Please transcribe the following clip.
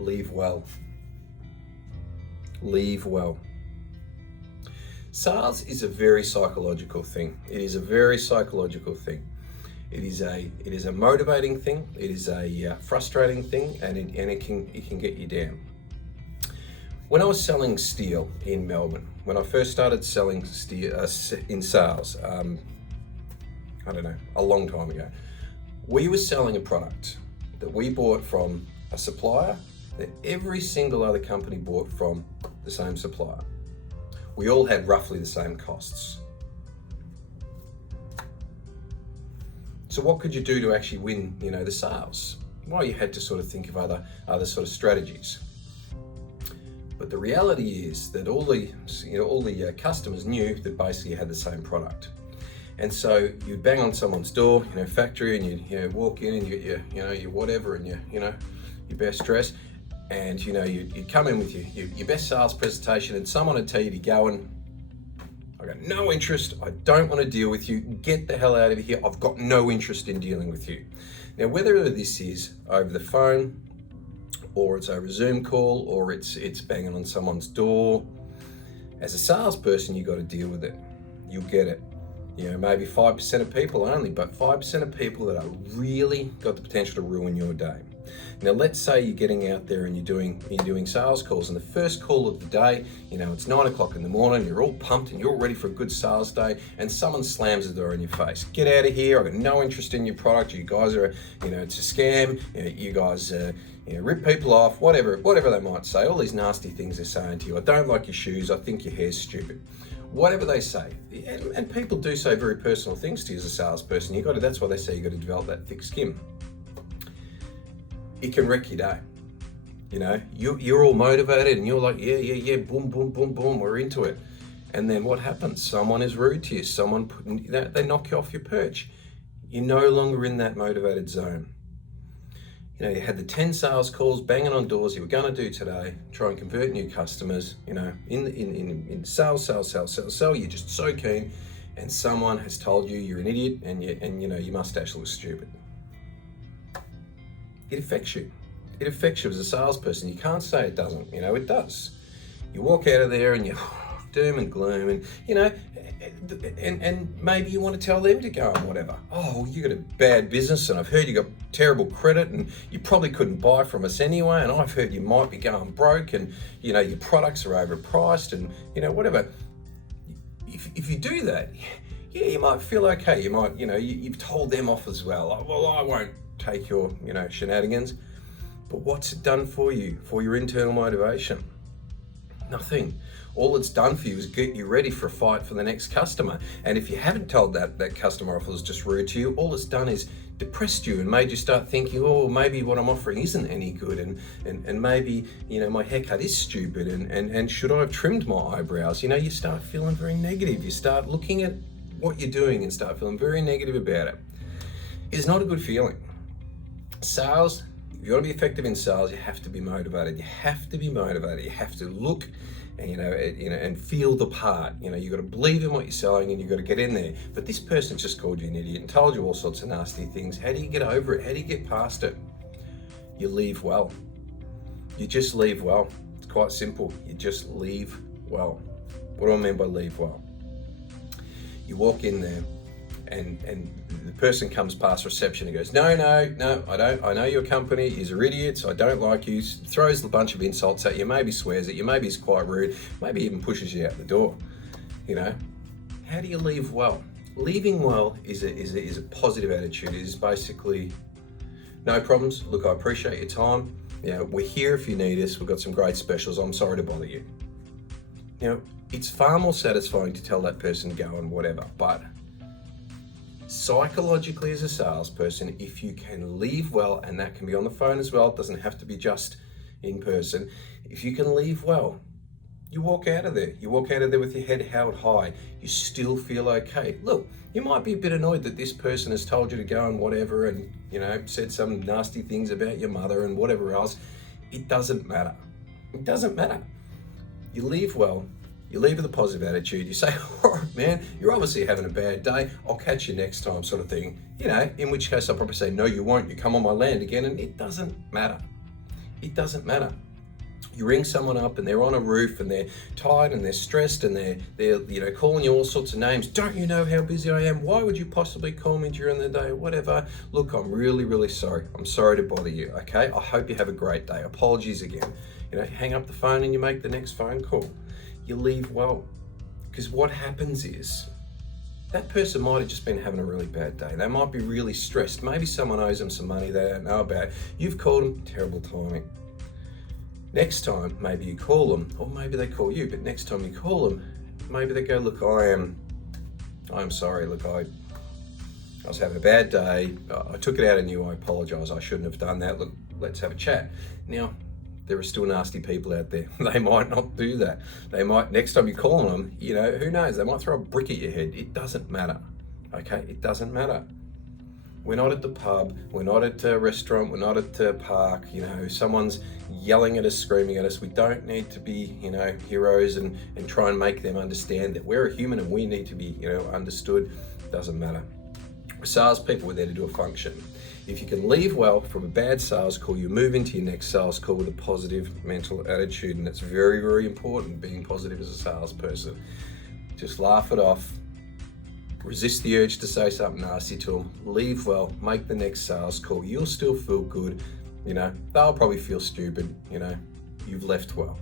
leave well. Leave well. Sales is a very psychological thing. It is a very psychological thing. It is a motivating thing. It is a frustrating thing, and it can get you down. When I was selling steel in Melbourne, when I first started selling steel in sales, I don't know, a long time ago, we were selling a product that we bought from a supplier that every single other company bought from the same supplier. We all had roughly the same costs. So what could you do to actually win, the sales? Well, you had to sort of think of other sort of strategies. But the reality is that all the customers knew that basically you had the same product. And so you bang on someone's door, factory, and you walk in and you get your whatever and your best dress, and you come in with your best sales presentation, and someone would tell you to go and, I got no interest, I don't want to deal with you, get the hell out of here, I've got no interest in dealing with you. Now, whether this is over the phone, or it's over a Zoom call, or it's banging on someone's door, as a salesperson, you got to deal with it. You'll get it. Maybe 5% of people only, but 5% of people that are really got the potential to ruin your day. Now, let's say you're getting out there and you're doing sales calls, and the first call of the day, it's 9 o'clock in the morning, you're all pumped and you're all ready for a good sales day, and someone slams the door in your face. Get out of here, I've got no interest in your product, you guys are, it's a scam, you guys, rip people off, whatever they might say, all these nasty things they're saying to you. I don't like your shoes, I think your hair's stupid. Whatever they say, and people do say very personal things to you as a salesperson. That's why they say you got to develop that thick skin. It can wreck your day. You're all motivated and you're like, yeah, boom, boom, boom, boom, we're into it. And then what happens? Someone is rude to you. They knock you off your perch. You're no longer in that motivated zone. You had the 10 sales calls, banging on doors you were going to do today, try and convert new customers, in sales, you're just so keen, and someone has told you you're an idiot and your mustache looks stupid. It affects you. It affects you as a salesperson. You can't say it doesn't, it does. You walk out of there and you're doom and gloom, and and maybe you want to tell them to go and whatever. Oh, you got a bad business, and I've heard you got terrible credit, and you probably couldn't buy from us anyway, and I've heard you might be going broke, and your products are overpriced, and whatever. If you do that, yeah, you might feel okay. You might, you've told them off as well. Like, well, I won't take your shenanigans. But what's it done for you, for your internal motivation? Nothing. All it's done for you is get you ready for a fight for the next customer. And if you haven't told that customer off was just rude to you, all it's done is depressed you and made you start thinking, oh, maybe what I'm offering isn't any good, and maybe my haircut is stupid, and should I have trimmed my eyebrows? You start feeling very negative. You start looking at what you're doing and start feeling very negative about it. It's not a good feeling. Sales, if you want to be effective in sales, you have to be motivated. You have to be motivated. You have to look and feel the part. You got to believe in what you're selling, and you got to get in there. But this person just called you an idiot and told you all sorts of nasty things. How do you get over it? How do you get past it? You leave well. You just leave well. It's quite simple. You just leave well. What do I mean by leave well? You walk in there, and the person comes past reception and goes, no, I don't. I know your company. You're idiots. I don't like you. Throws a bunch of insults at you. Maybe swears at you. Maybe is quite rude. Maybe even pushes you out the door. How do you leave well? Leaving well is a positive attitude. It is basically no problems. Look, I appreciate your time. We're here if you need us. We've got some great specials. I'm sorry to bother you. It's far more satisfying to tell that person go and whatever, but psychologically as a salesperson, if you can leave well, and that can be on the phone as well, it doesn't have to be just in person. If you can leave well, you walk out of there. You walk out of there with your head held high. You still feel okay. Look, you might be a bit annoyed that this person has told you to go and whatever, and said some nasty things about your mother and whatever else. It doesn't matter. It doesn't matter. You leave well. You leave with a positive attitude. You say, all right, man, you're obviously having a bad day. I'll catch you next time, sort of thing. In which case I'll probably say, no, you won't. You come on my land again, and it doesn't matter. It doesn't matter. You ring someone up and they're on a roof and they're tired and they're stressed and they're calling you all sorts of names. Don't you know how busy I am? Why would you possibly call me during the day? Whatever. Look, I'm really, really sorry. I'm sorry to bother you. Okay. I hope you have a great day. Apologies again. Hang up the phone and you make the next phone call. You leave well, because what happens is that person might have just been having a really bad day. They might be really stressed. Maybe someone owes them some money they don't know about. You've called them, terrible timing. Next time, maybe you call them, or maybe they call you, but next time you call them, maybe they go, look, I'm sorry, look, I was having a bad day. I took it out on you, I apologize, I shouldn't have done that. Look, let's have a chat. Now, there are still nasty people out there. They might not do that. They might, next time you call them, who knows, they might throw a brick at your head. It doesn't matter, okay? It doesn't matter. We're not at the pub, we're not at a restaurant, we're not at the park, someone's yelling at us, screaming at us. We don't need to be, heroes and try and make them understand that we're a human and we need to be, understood. Doesn't matter. Salespeople, we're there to do a function. If you can leave well from a bad sales call, you move into your next sales call with a positive mental attitude, and that's very, very important, being positive as a salesperson. Just laugh it off. Resist the urge to say something nasty to them, leave well, make the next sales call. You'll still feel good, they'll probably feel stupid, you've left well.